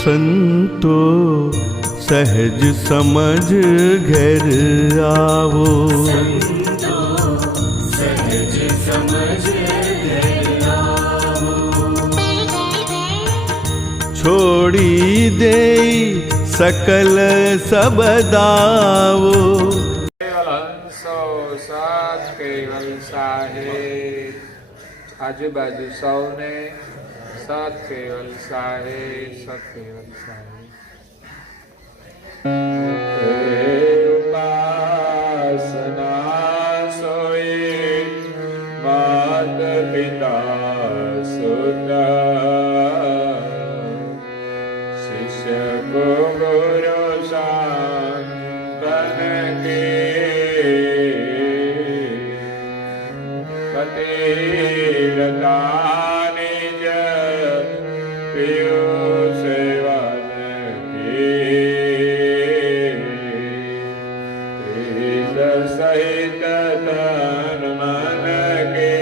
संतो सहज समझ घर आवो। सहज समझ घर आवो। छोड़ी दे सकल सब दावो। केवल हंसो साथ केवल साहेब, आजूबाजू सौने सत केवल साहेब, सत केवल साहेब। उपासना सोई मात पिता सुत, शिष्य को गुरु संतन के, पतिव्रता निज प्रियो सेवन की, प्रीत सहित तन मन के।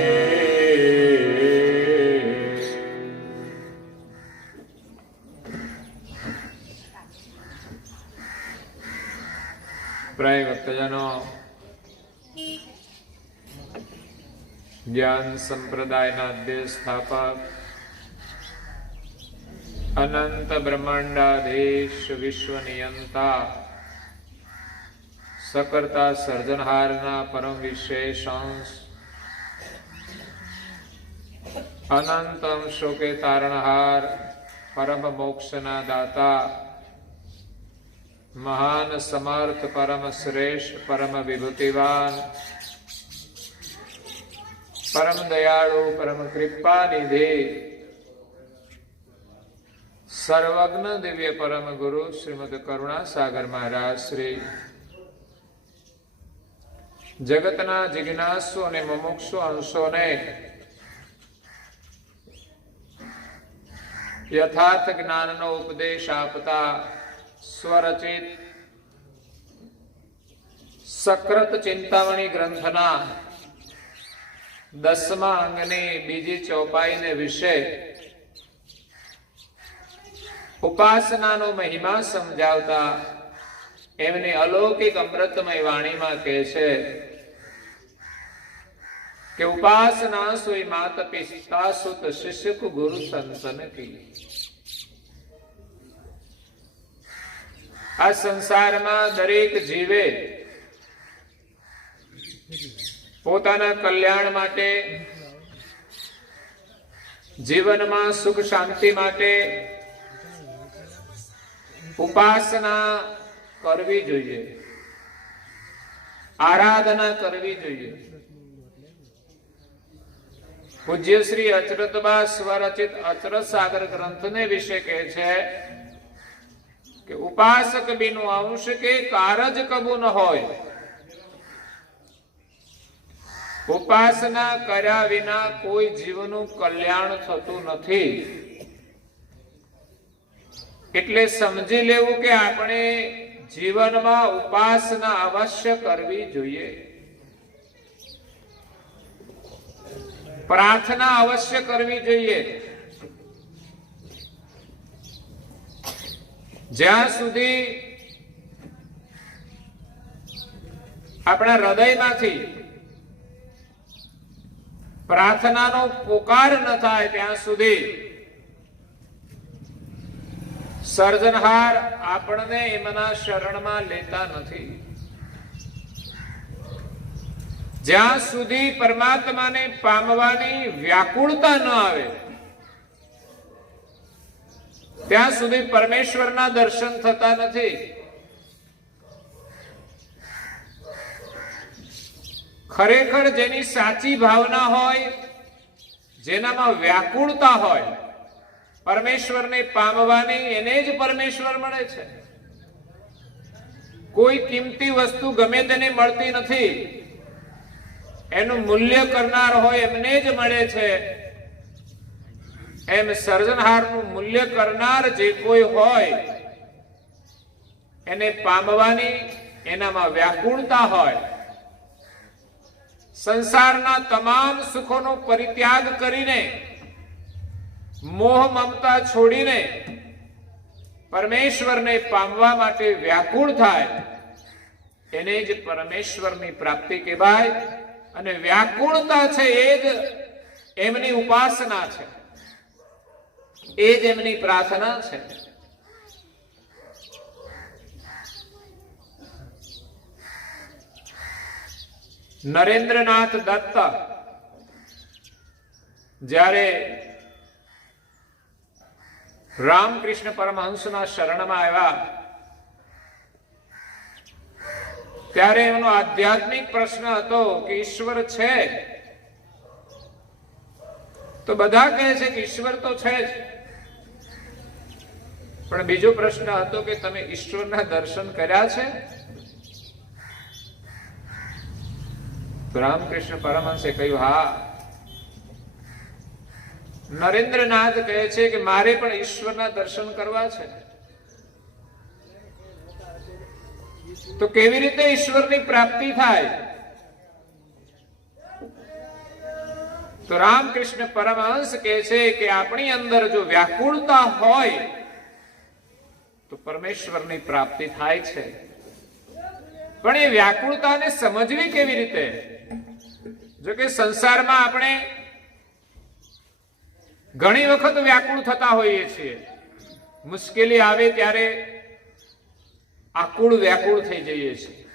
પ્રાય ભક્તજનો, જ્ઞાન સંપ્રદાયના દેશ સ્થાપક, અનંત બ્રહ્માંડાધીશ વિશ્વ નિયંતા, સકર્તા સર્જનહારના પરમ વિશેષ અંશ, અનંત અંશો કે તારણહાર, પરમ મોક્ષના દાતા, महान समर्थ परम श्रेष्ठ परम विभूतिवान, परम दयालु परम कृपा निधि, सर्वज्ञ दिव्य परम गुरु श्रीमद करुणा सागर महाराज श्री, जगतना जिज्ञासु અને મુમુક્ષુ અંશોને यथार्थ જ્ઞાનનો ઉપદેશ આપતા स्वरचित सकृत चिंतामणी ग्रंथना 10મા અંગની બીજી ચોપાઈને વિશે ઉપાસનાનો મહિમા સમજાવતા એમની અલૌકિક અમૃતમય વાણીમાં કહે છે કે ઉપાસના સોઈ માત પિતા સુત શિષ્ય કુ ગુરુ સંતન की। આ સંસારમાં દરેક જીવે પોતાના કલ્યાણ માટે, જીવનમાં સુખ શાંતિ માટે ઉપાસના કરવી જોઈએ, આરાધના કરવી જોઈએ। પૂજ્ય શ્રી અચરતબા સ્વરચિત અચરત સાગર ગ્રંથને વિશે કહે છે કે ઉપાસક બીનું અંશ કે કારજ કબુ ન હોય। ઉપાસના કર્યા વિના કોઈ જીવનું કલ્યાણ થતું નથી। એટલે સમજી લેવું કે આપણે જીવનમાં ઉપાસના અવશ્ય કરવી જોઈએ, પ્રાર્થના અવશ્ય કરવી જોઈએ। જ્યાં સુધી આપણા હૃદયમાંથી પ્રાર્થનાનો પોકાર ન થાય ત્યાં સુધી સર્જનહાર આપણને એમના શરણમાં લેતા નથી। જ્યાં સુધી પરમાત્માને પામવાની વ્યાકુળતા ન આવે ત્યાં સુધી પરમેશ્વરના દર્શન થતા નથી। ખરેખર જેની સાચી ભાવના હોય, જેનામાં વ્યાકુળતા હોય પરમેશ્વરને પામવાની, એને જ પરમેશ્વર મળે છે। કોઈ કિંમતી વસ્તુ ગમે તેને મળતી નથી, એનું મૂલ્ય કરનાર હોય એમને જ મળે છે। એમ સર્જનહારનું મૂલ્ય કરનાર જે કોઈ હોય એને પામવાની એનામાં વ્યાકુળતા હોય, સંસારના તમામ સુખોનો પરિત્યાગ કરીને, મોહ મમતા છોડીને પરમેશ્વરને પામવા માટે વ્યાકુળ થાય એને જ પરમેશ્વરની પ્રાપ્તિ કહેવાય. અને વ્યાકુળતા છે એ જ એમની ઉપાસના છે, એ જ એમની પ્રાર્થના છે. નરેન્દ્રનાથ દત્ત જ્યારે રામકૃષ્ણ પરમહંસના શરણમાં આવ્યા ત્યારે એમનો આધ્યાત્મિક પ્રશ્ન હતો કે ઈશ્વર છે? તો બધા કહે છે કે ઈશ્વર તો છે જ, પણ બીજો પ્રશ્ન હતો કે તમે ઈશ્વરના દર્શન કર્યા છે? રામકૃષ્ણ પરમહંસે કહ્યું હા. નરેન્દ્રનાથ કહે છે કે મારે પણ ઈશ્વરના દર્શન કરવા છે. તો કેવી રીતે ઈશ્વરની પ્રાપ્તિ થાય? તો રામકૃષ્ણ પરમહંસ કહે છે કે આપણી અંદર જો વ્યાકુળતા હોય તો પરમેશ્વરની પ્રાપ્તિ થાય છે. પણ એ વ્યાકુળતાને સમજવી કેવી રીતે? જો કે સંસારમાં આપણે ઘણી વખત વ્યાકુળ થતા હોઈએ છીએ. મુશ્કેલી આવે ત્યારે આકુળ વ્યાકુળ થઈ જઈએ છીએ.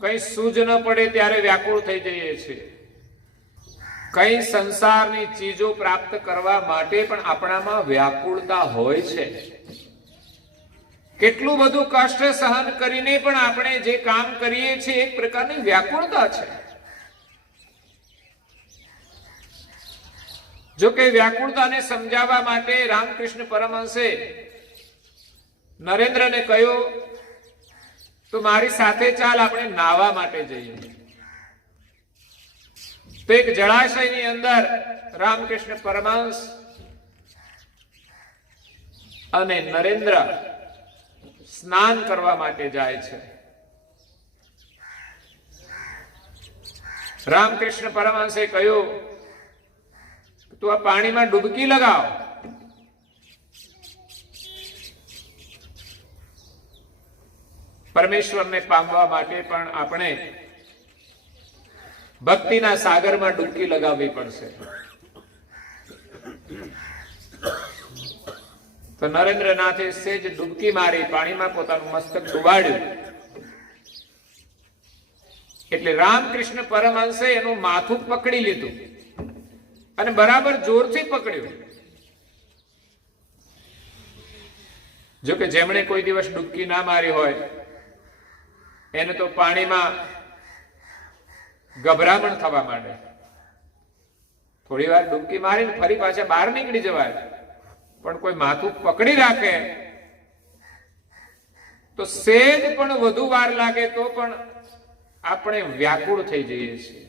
કઈ સૂઝ ન પડે ત્યારે વ્યાકુળ થઈ જઈએ છીએ. કઈ સંસારની ચીજો પ્રાપ્ત કરવા માટે પણ આપણામાં વ્યાકુળતા હોય છે. કેટલું બધું કષ્ટ સહન કરીને પણ આપણે જે કામ કરીએ છીએ એક પ્રકારની વ્યાકુળતા છે. જો કે વ્યાકુળતાને સમજાવવા માટે રામકૃષ્ણ પરમહંસે નરેન્દ્રને કહ્યું તો મારી સાથે ચાલ, આપણે નાહવા માટે જઈએ. તો એક જળાશયની અંદર રામકૃષ્ણ પરમહંસ અને નરેન્દ્ર સ્નાન કરવા માટે જાય છે. રામકૃષ્ણ પરમહંસે કહ્યું તું આ પાણીમાં ડૂબકી લગાવ. પરમેશ્વરને પામવા માટે પણ આપણે ભક્તિના સાગરમાં ડૂબકી લગાવવી પડશે. તો નરેન્દ્રનાથે સેજ ડૂબકી મારી પાણીમાં પોતાનું મસ્તક ડુબાડ્યું. એટલે રામકૃષ્ણ પરમહંસે એનું માથું પકડી લીધું અને બરાબર જોરથી પકડ્યું. જો કે જેમણે કોઈ દિવસ ડૂબકી ના મારી હોય એને તો પાણીમાં ગભરામણ થવા માંડે. થોડી વાર ડૂબકી મારીને ફરી પાછા બહાર નીકળી જવાય, પણ કોઈ માથું પકડી રાખે તો સેજ પણ વધુ વાર લાગે તો પણ આપણે વ્યાકુળ થઈ જઈએ છીએ.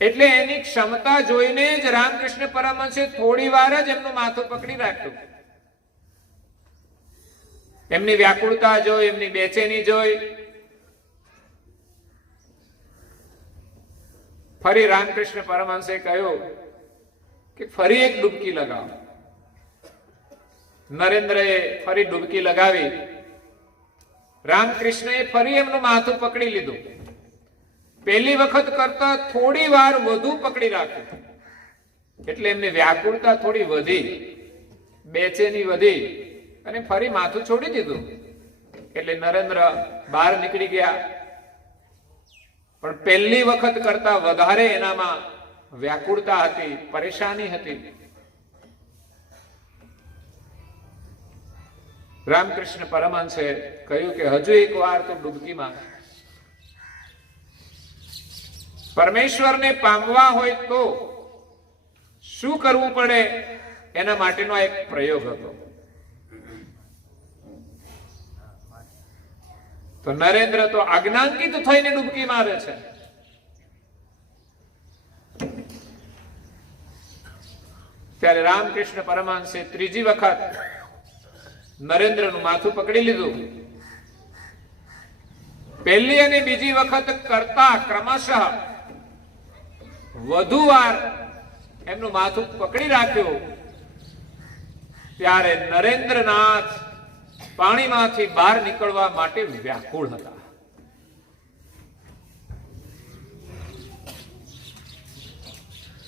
એટલે એની ક્ષમતા જોઈને જ રામકૃષ્ણ પરમહંસે થોડી વાર જ એમનું માથું પકડી રાખ્યું. એમની વ્યાકુળતા જોઈ, એમની બેચેની જોઈ ફરી રામકૃષ્ણ પરમહંસે કહ્યું કે ફરી એક ડૂબકી લગાવો. નરેન્દ્રએ ફરી ડૂબકી લગાવી. રામકૃષ્ણએ ફરી એમનું માથું પકડી લીધું. પહેલી વખત કરતા થોડી વાર વધુ પકડી રાખ્યું. એટલે એમની વ્યાકુળતા થોડી વધી, બેચેની વધી અને ફરી માથું છોડી દીધું. એટલે નરેન્દ્ર બહાર નીકળી ગયા. પણ પહેલી વખત કરતા વધારે એનામાં વ્યાકુળતા હતી, પરેશાની હતી. રામકૃષ્ણ પરમહંસે કહ્યું કે હજુ એક વાર તો ડૂબકી માર. પરમેશ્વરને પામવા હોય તો શું કરવું પડે એના માટેનો એક પ્રયોગ હતો. તો નરેન્દ્ર તો આજ્ઞાંકિત થઈને ડૂબકી મારે છે. ત્યારે રામકૃષ્ણ પરમહંસે ત્રીજી વખત નરેન્દ્રનું માથું પકડી લીધું. પહેલી અને બીજી વખત કરતા ક્રમશઃ વધુ વાર એમનું માથું પકડી રાખ્યું. ત્યારે નરેન્દ્રનાથ પાણીમાંથી બહાર નીકળવા માટે વ્યાકુળ હતા.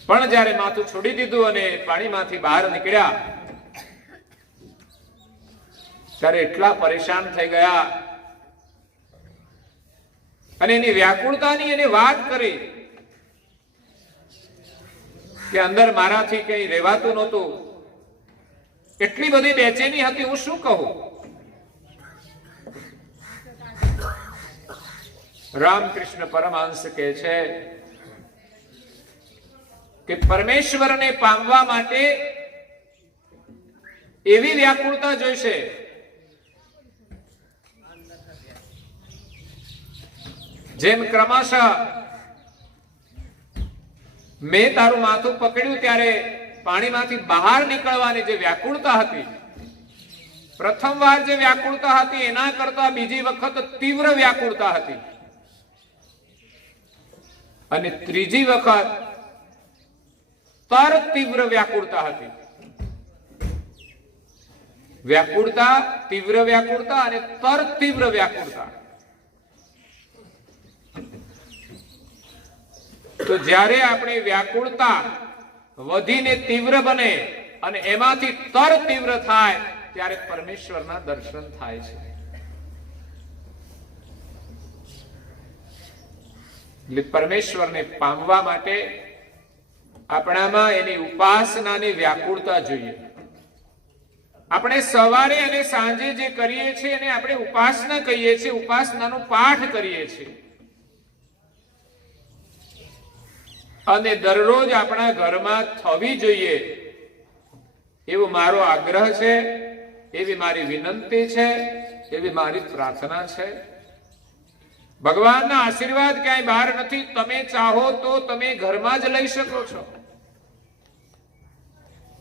પણ જ્યારે માથું છોડી દીધું અને પાણીમાંથી બહાર નીકળ્યા ત્યારે એટલા પરેશાન થઈ ગયા અને એની વ્યાકુળતાની એને વાત કરી કે અંદર મારાથી કઈ રહેવાતું નહોતું, એટલી બધી બેચેની હતી, હું શું કહું. રામકૃષ્ણ પરમહંસ કહે છે કે પરમેશ્વરને પામવા માટે એવી વ્યાકુળતા જોઈશે જેમ ક્રમશઃ મેં તારું માથું પકડ્યું ત્યારે પાણીમાંથી બહાર નીકળવાની જે વ્યાકુળતા હતી, પ્રથમવાર જે વ્યાકુળતા હતી એના કરતા બીજી વખત તીવ્ર વ્યાકુળતા હતી અને ત્રીજી વખત તર તીવ્ર વ્યાકુળતા હતી. વ્યાકુળતા, તીવ્ર વ્યાકુળતા અને તર તીવ્ર વ્યાકુળતા. તો જ્યારે આપણી વ્યાકુળતા વધીને તીવ્ર બને અને એમાંથી તર તીવ્ર થાય ત્યારે પરમેશ્વરના દર્શન થાય છે. એટલે પરમેશ્વરને પામવા માટે આપણામાં એની ઉપાસનાની વ્યાકુળતા જોઈએ. આપણે સવારે અને સાંજે જે કરીએ છીએ એને આપણે ઉપાસના કહીએ છીએ, ઉપાસનાનો પાઠ કરીએ છીએ. અને દરરોજ આપણા ઘરમાં થવી જોઈએ એવો મારો આગ્રહ છે, એવી મારી વિનંતી છે, એવી મારી પ્રાર્થના છે. ભગવાનના આશીર્વાદ ક્યાંય બહાર નથી. તમે ચાહો તો તમે ઘરમાં જ લઈ શકો છો.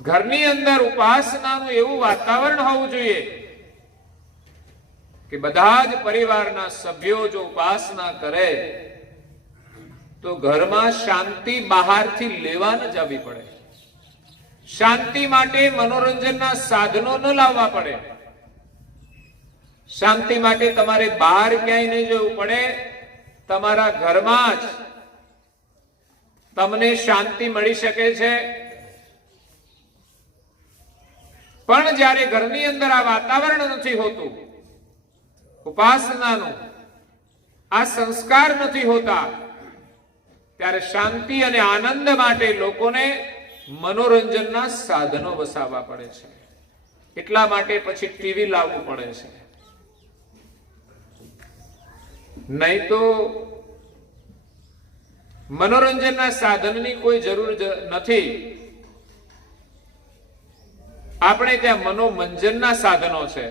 ઘરની અંદર ઉપાસનાનું એવું વાતાવરણ હોવું જોઈએ કે બધા જ પરિવારના સભ્યો જો ઉપાસના કરે તો ઘરમાં શાંતિ બહારથી લેવા ન જવી પડે. શાંતિ માટે મનોરંજનના સાધનો ન લાવવા પડે. શાંતિ માટે તમારે બહાર ક્યાંય નહીં જવું પડે. તમારા ઘરમાં જ તમને શાંતિ મળી શકે છે. પણ જ્યારે ઘરની અંદર આ વાતાવરણ નથી હોતું, ઉપાસનાનું આ સંસ્કાર નથી હોતા, ત્યારે શાંતિ અને આનંદ માટે લોકોને મનોરંજનના સાધનો વસાવવા પડે છે. એટલા માટે પછી ટીવી લાવવું પડે છે. નહીં તો મનોરંજનના સાધનની કોઈ જરૂર નથી. આપણે ત્યાં મનોમંજનના સાધનો છે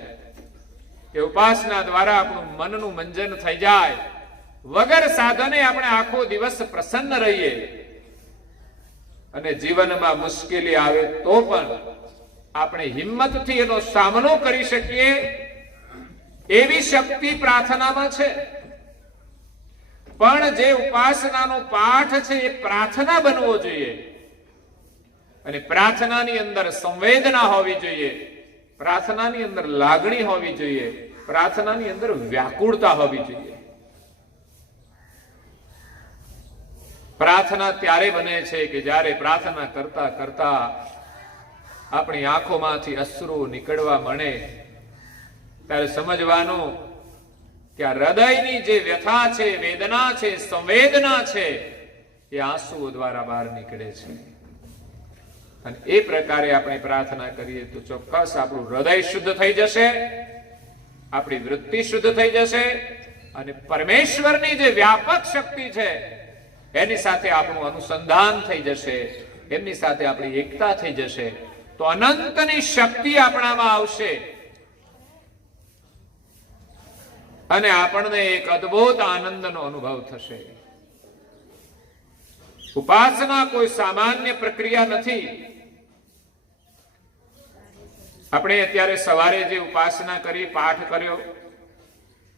કે ઉપાસના દ્વારા આપણું મનનું મંજન થઈ જાય. વગર સાધને આપણે આખો દિવસ પ્રસન્ન રહીએ અને જીવનમાં મુશ્કેલી આવે તો પણ આપણે હિંમતથી એનો સામનો કરી શકીએ એવી શક્તિ પ્રાર્થનામાં છે. પણ જે ઉપાસનાનો પાઠ છે એ પ્રાર્થના બનવો જોઈએ અને પ્રાર્થનાની અંદર સંવેદના હોવી જોઈએ, પ્રાર્થનાની અંદર લાગણી હોવી જોઈએ, પ્રાર્થનાની અંદર વ્યાકુળતા હોવી જોઈએ. પ્રાર્થના ત્યારે બને છે કે જ્યારે પ્રાર્થના કરતા કરતા આપણી આંખોમાંથી અશ્રુ નીકળવા મળે ત્યારે સમજવાનું કે આ હૃદયની જે વ્યથા છે, વેદના છે, સંવેદના છે એ આંસુઓ દ્વારા બહાર નીકળે છે. અને એ પ્રકારે આપણે પ્રાર્થના કરીએ તો ચોક્કસ આપણું હૃદય શુદ્ધ થઈ જશે, આપણી વૃત્તિ શુદ્ધ થઈ જશે અને પરમેશ્વરની જે વ્યાપક શક્તિ છે એની સાથે આપણું અનુસંધાન થઈ જશે, એમની સાથે આપણી એકતા થઈ જશે. તો અનંતની શક્તિ આપણામાં આવશે અને આપણને એક અદ્ભુત આનંદનો અનુભવ થશે. ઉપાસના કોઈ સામાન્ય પ્રક્રિયા નથી. આપણે અત્યારે સવારે જે ઉપાસના કરી, પાઠ કર્યો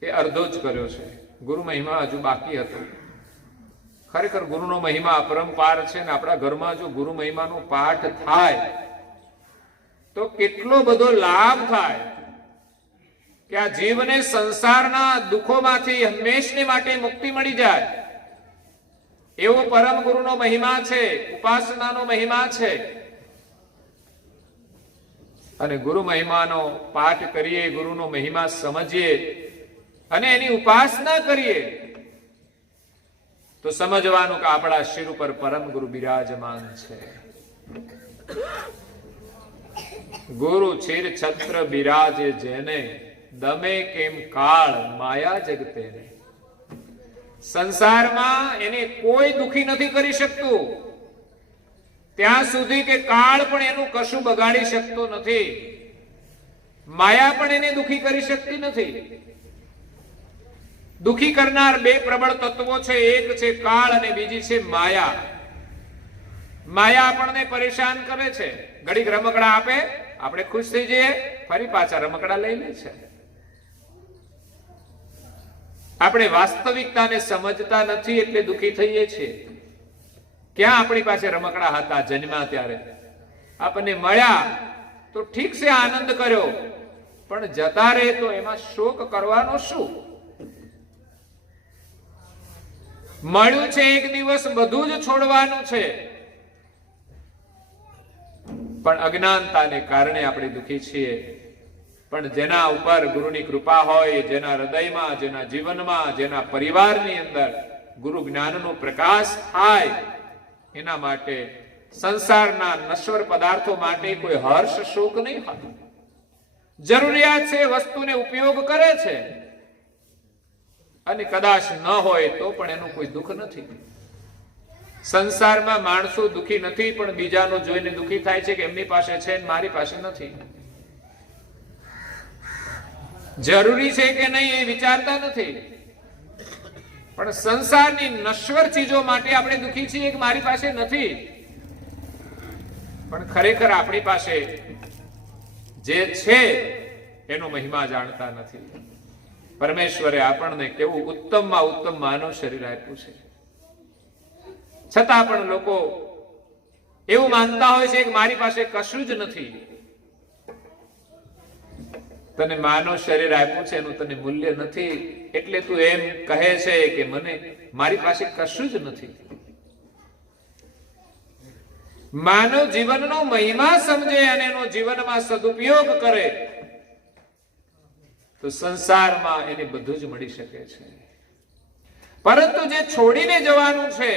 એ અર્ધો જ કર્યો છે. ગુરુ મહિમા હજુ બાકી હતો. ખરેખર ગુરુનો મહિમા અપરંપાર છે ને આપણા ઘરમાં જો ગુરુ મહિમાનો પાઠ થાય તો કેટલો બધો લાભ થાય કે આ જીવને સંસારના દુઃખોમાંથી હંમેશને માટે મુક્તિ મળી જાય. એવો પરમ ગુરુનો મહિમા છે, ઉપાસનાનો મહિમા છે. અને ગુરુ મહિમાનો પાઠ કરીએ, ગુરુનો મહિમા સમજીએ અને એની ઉપાસના કરીએ તો સમજવાનું કે આપણા શિર ઉપર પરમ ગુરુ બિરાજમાન છે. ગુરુ ચિર છત્ર બિરાજે જેને, દમે કેમ કાળ માયા જગતેને. સંસારમાં એને કોઈ દુખી નથી કરી શકતું ત્યાં સુધી કે કાળ પણ એનું કશું બગાડી શકતો નથી. માયા પણ એને દુખી કરી શકતી નથી. દુખી કરનાર બે પ્રબળ તત્વો છે, એક છે કાળ અને બીજી છે માયા. માયા આપણને પરેશાન કરે છે. ઘડીક રમકડા આપે, આપણે ખુશ થઈ જઈએ, ફરી પાછા રમકડા લઈ લે છે. આપણે વાસ્તવિકતાને સમજતા નથી એટલે દુખી થઈએ છીએ. ક્યાં આપણી પાસે રમકડા હતા જન્મ્યા ત્યારે? આપણને મળ્યા તો ઠીક છે, આનંદ કર્યો, પણ જતા રહે તો એમાં શોક કરવાનો શું? મળ્યું છે એક દિવસ, બધું જ છોડવાનું છે. પણ અજ્ઞાનતાને કારણે આપણે દુખી છીએ. પણ જેના ઉપર ગુરુની કૃપા હોય, જેના હૃદયમાં, જેના જીવનમાં, જેના પરિવારની અંદર ગુરુ જ્ઞાનનો પ્રકાશ થાય, એના માટે સંસારના નશ્વર પદાર્થો માટે કોઈ હર્ષ શોક નહીં હોય. જરૂરિયાત છે, વસ્તુને ઉપયોગ કરે છે અને કદાચ ન હોય તો પણ એનું કોઈ દુઃખ નથી. સંસારમાં માણસો દુઃખી નથી, પણ બીજાનો જોઈને દુઃખી થાય છે કે એમની પાસે છે ને મારી પાસે નથી. જરૂરી છે કે નહીં એ વિચારતા નથી. પણ સંસારની નશ્વર ચીજો માટે આપણે દુઃખી છીએ કે મારી પાસે નથી. પણ ખરેખર આપણી પાસે જે છે એનો મહિમા જાણતા નથી. પરમેશ્વરે આપણને કેવું ઉત્તમમાં ઉત્તમ માનવ શરીર આપ્યું છે, છતાં પણ લોકો એવું માનતા હોય છે કે મારી પાસે કશું જ નથી. તને માનવ શરીર આપ્યું છે એનું તને મૂલ્ય નથી, એટલે તું એમ કહે છે કે મને મારી પાસે કશું જ નથી. માનવ જીવનનો મહિમા સમજે અને એનો જીવનમાં સદુપયોગ કરે તો સંસારમાં એને બધું જ મળી શકે છે. પરંતુ જે છોડીને જવાનું છે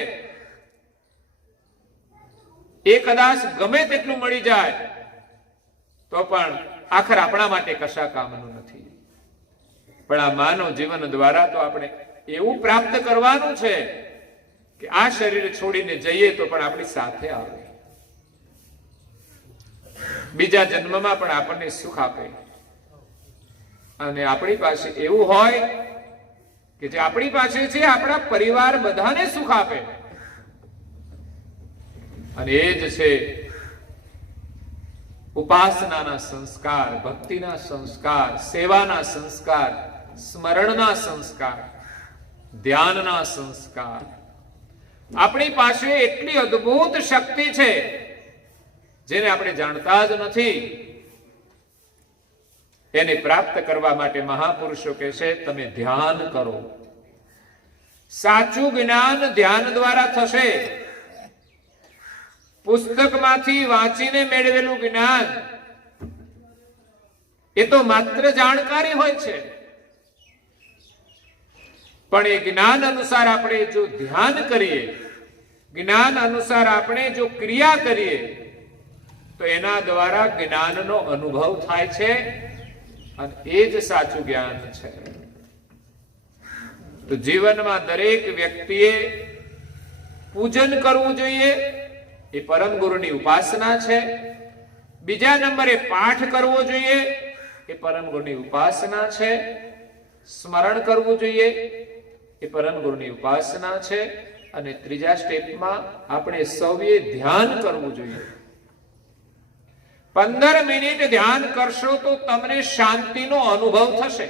એ કદાચ ગમે તેટલું મળી જાય તો પણ આખર આપણા માટે કશા કામનું નથી. પણ આ માનવ જીવન દ્વારા તો આપણે એવું પ્રાપ્ત કરવાનું છે કે આ શરીર છોડીને જઈએ તો પણ આપણી સાથે આવે, બીજા જન્મમાં પણ આપણને સુખ આપે. અને આપણી પાસે એવું હોય કે જે આપણી પાસે છે આપણા પરિવાર બધાને સુખ આપે. અને એ જ છે ઉપાસનાના સંસ્કાર, ભક્તિના સંસ્કાર, સેવાના સંસ્કાર, સ્મરણના સંસ્કાર, ધ્યાનના સંસ્કાર. આપણી પાસે એટલી અદ્ભુત શક્તિ છે જેને આપણે જાણતા જ નથી. એને પ્રાપ્ત કરવા માટે મહાપુરુષો કહે છે તમે ધ્યાન કરો. સાચું જ્ઞાન ધ્યાન દ્વારા થશે. પુસ્તકમાંથી વાંચીને મેળવેલું જ્ઞાન એ તો માત્ર જાણકારી હોય છે, પણ એ જ્ઞાન અનુસાર આપણે જો ધ્યાન કરીએ, જ્ઞાન અનુસાર આપણે જો ક્રિયા કરીએ તો એના દ્વારા જ્ઞાનનો અનુભવ થાય છે અને એ જ સાચું જ્ઞાન છે. તો જીવનમાં દરેક વ્યક્તિએ પૂજન કરવું જોઈએ, એ પરમ ગુરુની ઉપાસના છે. બીજા નંબરે પાઠ કરવો જોઈએ, એ પરમ ગુરુની ઉપાસના છે. સ્મરણ કરવું જોઈએ, એ પરમ ગુરુની ઉપાસના છે. અને ત્રીજા સ્ટેપમાં આપણે સૌએ ધ્યાન કરવું જોઈએ. 15 મિનિટ ધ્યાન કરશો તો તમને શાંતિનો અનુભવ થશે.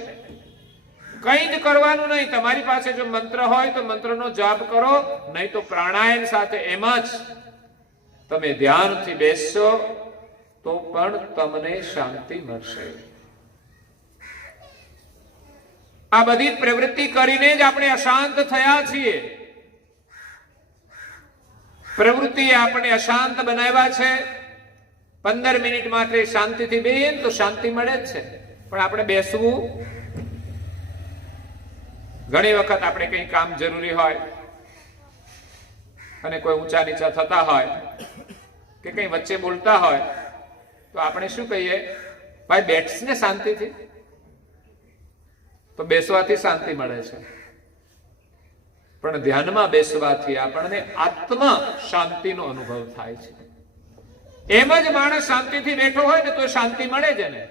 કંઈ જ કરવાનું નહીં. તમારી પાસે જો મંત્ર હોય તો મંત્રનો જાપ કરો, નહીં તો પ્રાણાયામ સાથે એમ જ તમે ધ્યાનથી બેસશો તો પણ તમને શાંતિ મળશે. આ બધી પ્રવૃત્તિ કરીને જ આપણે અશાંત થયા છીએ. પ્રવૃત્તિએ આપણે અશાંત બનાવ્યા છે. 15 મિનિટ માટે શાંતિથી બેહીએ તો શાંતિ મળે જ છે, પણ આપણે બેસવું. ઘણી વખત આપણે કઈ કામ જરૂરી હોય અને કોઈ ઊંચા નીચા થતા હોય કે કઈ વચ્ચે બોલતા હોય તો આપણે શું કહીએ, ભાઈ બેઠ ને શાંતિથી. તો બેસવાથી શાંતિ મળે છે, પણ ધ્યાનમાં બેસવાથી આપણને આત્મ શાંતિનો અનુભવ થાય છે. એમ જ માણસ શાંતિથી બેઠો હોય ને તો શાંતિ મળે જ ને.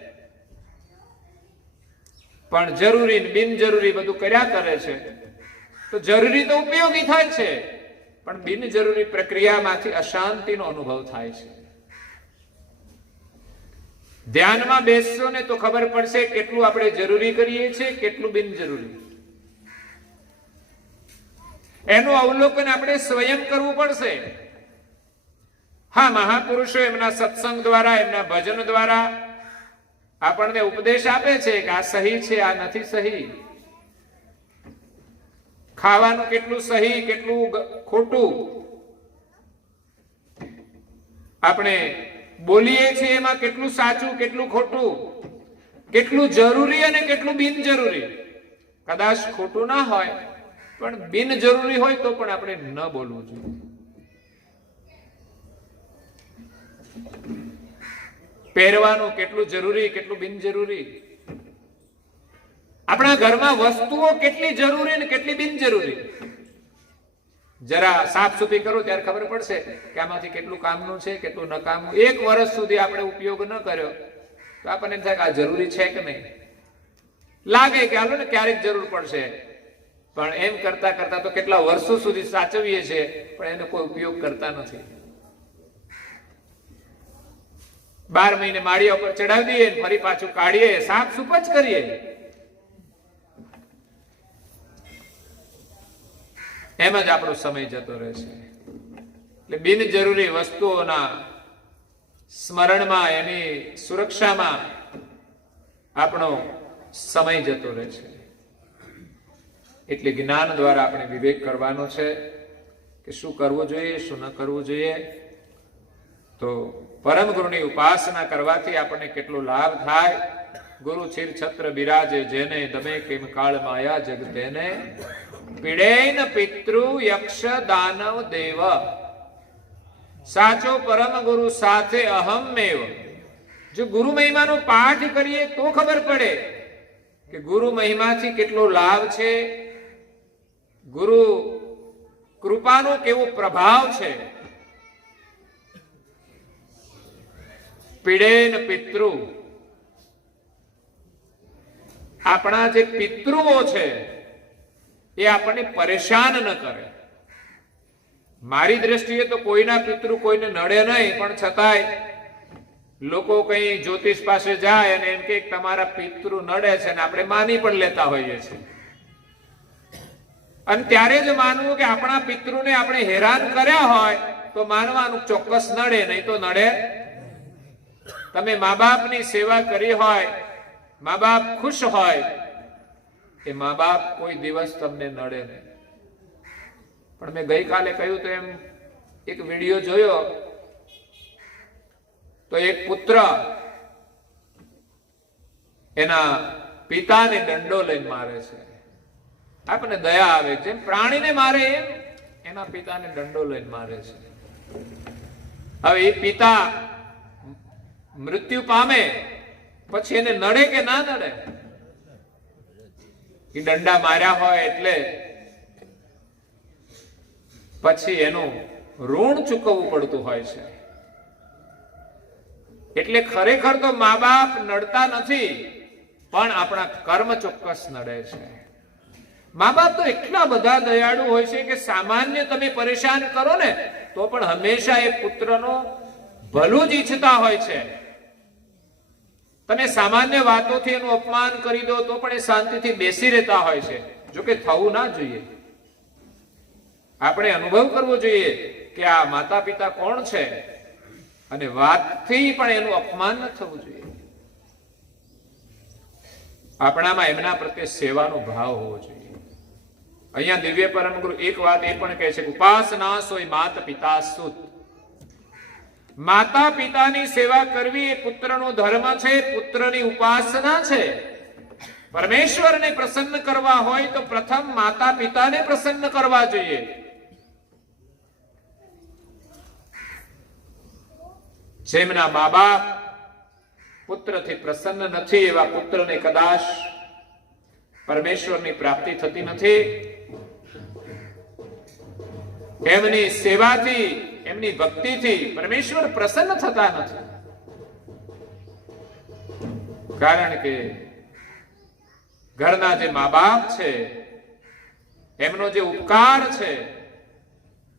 પણ જરૂરી ને બિનજરૂરી બધું કર્યા કરે છે તો જરૂરી તો ઉપયોગી થાય છે, પણ બિનજરૂરી પ્રક્રિયામાંથી અશાંતિનો અનુભવ થાય છે. ધ્યાનમાં બેસશો ને તો ખબર પડશે કેટલું આપણે જરૂરી કરીએ છીએ, કેટલું બિનજરૂરી. એનું અવલોકન આપણે સ્વયં કરવું પડશે. હા, મહાપુરુષો એમના સત્સંગ દ્વારા, એમના ભજન દ્વારા આપણને ઉપદેશ આપે છે કે આ સહી છે, આ નથી સહી. ખાવાનું કેટલું સહી, કેટલું ખોટું, આપણે બોલીએ છીએ એમાં કેટલું સાચું, કેટલું ખોટું, કેટલું જરૂરી અને કેટલું બિનજરૂરી. કદાચ ખોટું ના હોય પણ બિનજરૂરી હોય તો પણ આપણે ન બોલવું જોઈએ. પહેરવાનું કેટલું જરૂરી, કેટલું બિનજરૂરી. આપણા ઘરમાં વસ્તુઓ કેટલી જરૂરી ને કેટલી બિનજરૂરી. જરા સાફ સુફી કરો ત્યારે ખબર પડશે કે આમાંથી કેટલું કામનું છે, કેટલું નકામનું. 1 વર્ષ સુધી આપણે ઉપયોગ ન કર્યો તો આપણને એમ થાય કે આ જરૂરી છે કે નહીં. લાગે કે હાલો ને ક્યારેક જરૂર પડશે, પણ એમ કરતા કરતા તો કેટલા વર્ષો સુધી સાચવીએ છીએ પણ એનો કોઈ ઉપયોગ કરતા નથી. 12 મહિને માળિયા ઉપર ચડાવી દઈએ, ફરી પાછું કાઢીએ, સાફ સુફ જ કરીએ. એમ જ આપણો સમય જતો રહેશે. એટલે બિનજરૂરી વસ્તુઓના સ્મરણમાં, એની સુરક્ષામાં આપણો સમય જતો રહે છે. એટલે જ્ઞાન દ્વારા આપણે વિવેક કરવાનો છે કે શું કરવું જોઈએ, શું ન કરવું જોઈએ. તો પરમ ગુરુની ઉપાસના કરવાથી આપણને કેટલો લાભ થાય. ગુરુ ચિર છત્ર બિરાજે જેને, દમે કેમ કાળ માયા જગ તેને. પીડેન પિતૃ યક્ષ દાનવ દેવ. સાચો પરમ ગુરુ સાથે અહમેવ. જો ગુરુ મહિમાનો પાઠ કરીએ તો ખબર પડે કે ગુરુ મહિમાથી કેટલો લાભ છે, ગુરુ કૃપાનો કેવો પ્રભાવ છે. પીડેન પિતૃ, આપણા જે પિતૃઓ છે એ આપણને પરેશાન ન કરે. મારી દ્રષ્ટિએ તો કોઈના પિતૃ કોઈને નડે નહીં, પણ છતાંય લોકો કઈ જ્યોતિષ પાસે જાય અને એમ કે તમારા પિતૃ નડે છે, ને આપણે માની પણ લેતા હોઈએ છીએ. અને ત્યારે જ માનવું કે આપણા પિતૃને આપણે હેરાન કર્યા હોય તો માનવાનું ચોક્કસ નડે, નહીં તો નડે. તમે મા બાપની સેવા કરી હોય, મા બાપ ખુશ હોય, એ મા બાપ કોઈ દિવસ તમને નડે નહીં. પણ મેં ગઈકાલે કહ્યું તો એમ એક વિડીયો જોયો તો એક પુત્ર એના પિતાને દંડો લઈને મારે છે. આપણને દયા આવે, જેમ પ્રાણીને મારે એમ એના પિતાને દંડો લઈને મારે છે. હવે એ પિતા મૃત્યુ પામે પછી એને નડે કે ના નડે? એ દંડા માર્યા હોય એટલે પછી એનું ઋણ ચૂકવવું પડતું હોય છે. એટલે ખરેખર તો મા બાપ નડતા નથી, પણ આપણા કર્મ ચોક્કસ નડે છે. મા બાપ તો એટલા બધા દયાળુ હોય છે કે સામાન્ય તમે પરેશાન કરો ને તો પણ હંમેશા એ પુત્રનો ભલું જ ઈચ્છતા હોય છે. તમે સામાન્ય વાતોથી એનું અપમાન કરી દો તો પણ એ શાંતિથી બેસી રહેતા હોય છે. જોકે થવું ના જોઈએ. આપણે અનુભવ કરવો જોઈએ કે આ માતા પિતા કોણ છે. અને વાતથી પણ એનું અપમાન ન થવું જોઈએ. આપણામાં એમના પ્રત્યે સેવાનો ભાવ હોવો જોઈએ. અહીંયા દિવ્ય પરમ ગુરુ એક વાત એ પણ કહે છે કે ઉપાસના સોય માતા પિતા સુત. માતા પિતાની સેવા કરવી એ પુત્રનો ધર્મ છે, પુત્રની ઉપાસના છે. પરમેશ્વરને પ્રસન્ન કરવા હોય તો પ્રથમ માતા પિતાને પ્રસન્ન કરવા જોઈએ. જેમના મા બાપ પુત્રથી પ્રસન્ન નથી એવા પુત્રને કદાચ પરમેશ્વરની પ્રાપ્તિ થતી નથી. એમની સેવાથી, એમની ભક્તિથી પરમેશ્વર પ્રસન્ન થતા નથી. કારણ કે ઘરના જે મા બાપ છે એમનો જે ઉપકાર છે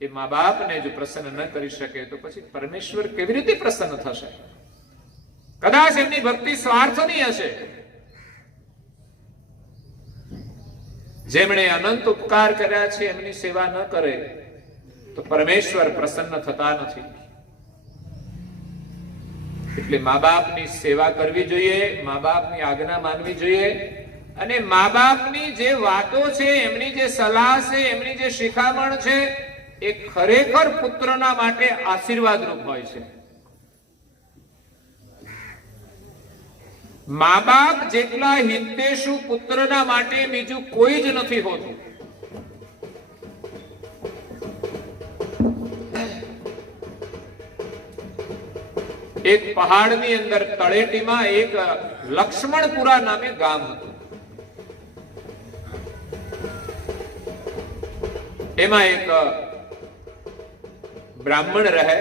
એ મા બાપને જો પ્રસન્ન ન કરી શકે તો પછી પરમેશ્વર કેવી રીતે પ્રસન્ન થશે? કદાચ એમની ભક્તિ સ્વાર્થની હશે. જેમણે અનંત ઉપકાર કર્યા છે એમની સેવા ન કરે તો પરમેશ્વર પ્રસન્ન થતા નથી. એટલે મા બાપની સેવા કરવી જોઈએ, મા બાપની આજ્ઞા માનવી જોઈએ. અને મા બાપની જે વાતો છે, એમની જે સલાહ છે, એમની જે શિખામણ છે એ ખરેખર પુત્રના માટે આશીર્વાદરૂપ હોય છે. મા બાપ જેટલા હિતેશુ પુત્રના માટે બીજું કોઈ જ નથી હોતું. એક પહાડની અંદર તળેટીમાં એક લક્ષ્મણપુરા નામે ગામ હતું. એમાં એક બ્રાહ્મણ રહે.